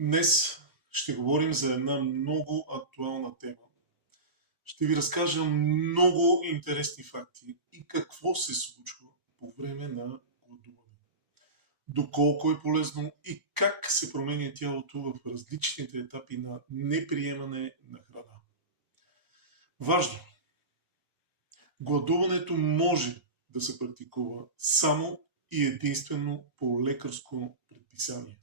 Днес ще говорим за една много актуална тема. Ще ви разкажа много интересни факти и какво се случва по време на гладуване. Доколко е полезно и как се променя тялото в различните етапи на неприемане на храна. Важно! Гладуването може да се практикува само и единствено по лекарско предписание.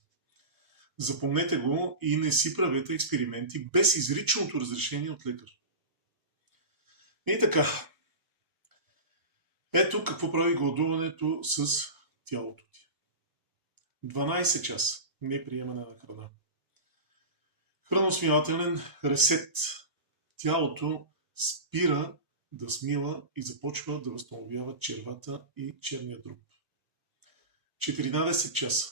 Запомнете го и не си правете експерименти без изричното разрешение от лекар. И така, ето какво прави гладуването с тялото ти. 12 часа неприемане на храна. Храносмилателен ресет. Тялото спира да смила и започва да възстановява червата и черния дроб. 14 часа.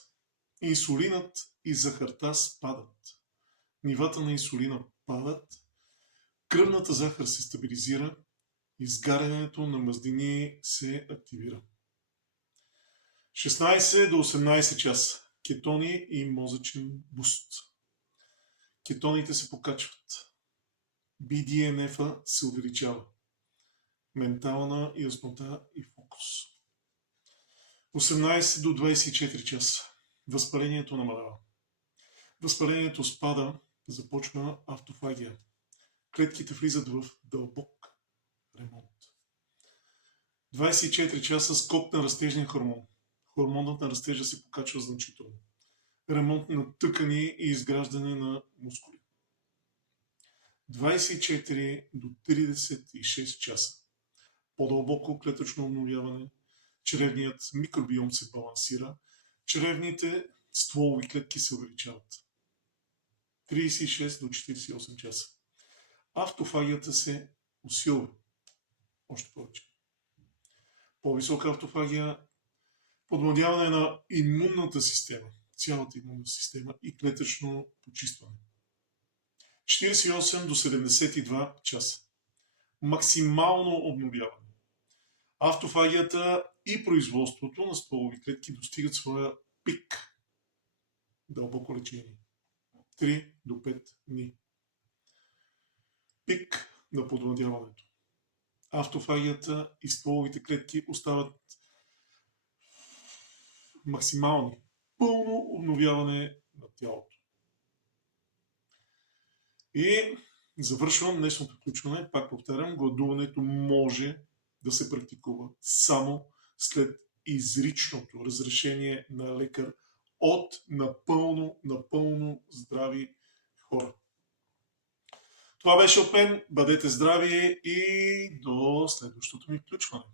Инсулинът и захарта спадат. Нивата на инсулина падат, кръвната захар се стабилизира, изгарянето на мазнини се активира. 16 до 18 часа. Кетони и мозъчен буст. Кетоните се покачват. BDNF-а се увеличава. Ментална яснота и фокус. 18 до 24 часа. Възпалението намалява. Възпалението спада, започва автофагия. Клетките влизат в дълбок ремонт. 24 часа скок на растежния хормон. Хормонът на растежа се покачва значително. Ремонт на тъкани и изграждане на мускули. 24 до 36 часа. По-дълбоко клетъчно обновяване. Чревният микробиом се балансира. Чревните стволови клетки се увеличават. 36 до 48 часа. Автофагията се усилва. Още повече. По-висока автофагия, подмладяване на имунната система, цялата имунна система и клетъчно почистване. 48 до 72 часа. Максимално обновяване. Автофагията и производството на стволови клетки достигат своя пик. Дълбоко лечение. 3 до 5 дни. Пик на подмладяването. Автофагията и стволовите клетки остават максимални. Пълно обновяване на тялото. И завършвам днешното включване. Пак повтарям, гладуването може да се практикува само след изричното разрешение на лекар от напълно здрави хора. Това беше от мен. Бъдете здрави и до следващото ми включване.